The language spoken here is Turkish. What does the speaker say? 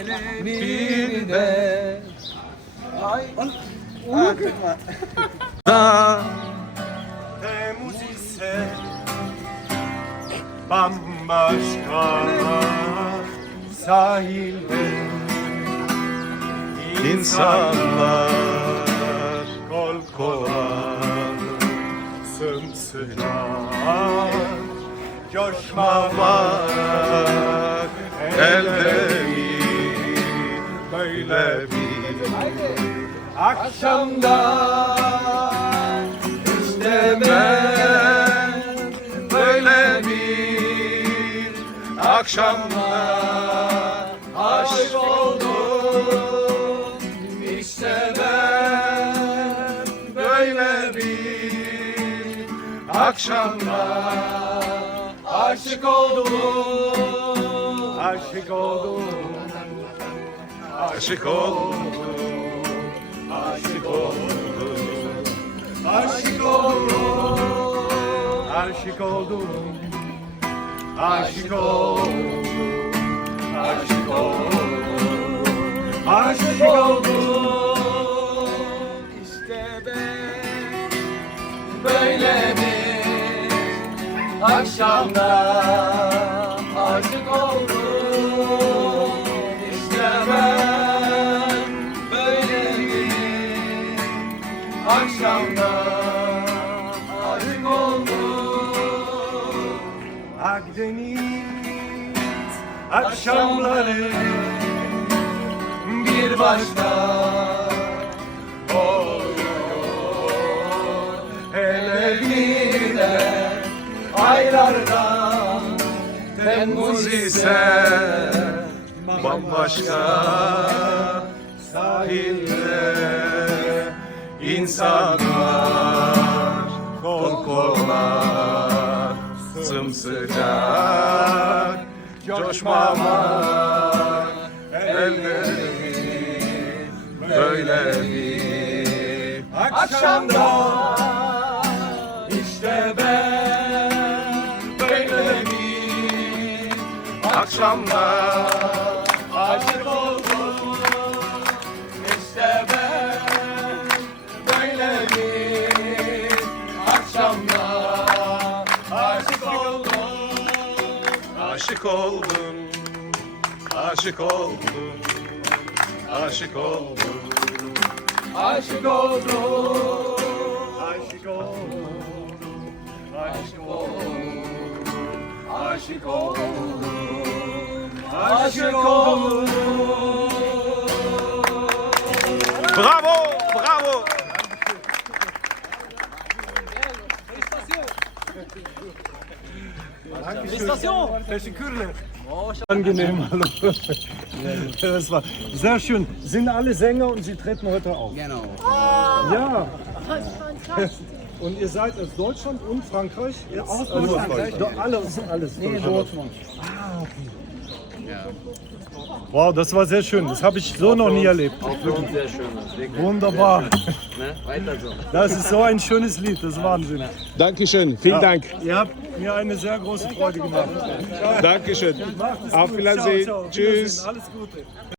hele bir de. Ay. Da. Temmuz ise bambaşka sahilde insanlar kol kola sımsıcak coşmamak elde akşamda işte ben böyle bir akşamda aşık oldum. İşte ben böyle bir akşamda aşık oldum. Aşık oldum. Aşık oldum aşık oldum. Aşık oldum. Aşık oldum. Aşık oldum. İşte ben böyle bir akşamda aşık oldum. İşte ben böyle bir akşamda Akdeniz akşamları bir başka oluyor. Hele bir de aylardan Temmuz ise bambaşka sahilde insanlar kol kola sımsıcak coşmamak elde mi böyle bir akşamda. İşte ben böyle bir akşamda aşık oldum. İşte ben böyle bir Aşık oldum, aşık oldum, aşık oldum, aşık oldum, aşık oldum, aşık oldum, aşık oldum, aşık oldum. Bravo! Bravo Teşekkürler. Angenehm, hallo. Das war sehr schön. Sind alle Sänger und Sie treten heute auf? Genau. Ja. Und ihr seid aus Deutschland und Frankreich? Jetzt? Aus Deutschland, Frankreich. Doch, alles, alles. Nee, Deutschland. Wow, das war sehr schön. Das habe ich so noch nie erlebt. Auch für uns sehr schön. Wirklich. Wunderbar. Ne? Weiter so. Das ist so ein schönes Lied. Das ist Wahnsinn. Dankeschön vielen Dank Ihr habt mir eine sehr große Freude gemacht. Dankeschön auf. Wiedersehen tschüss Wiedersehen. Alles Gute.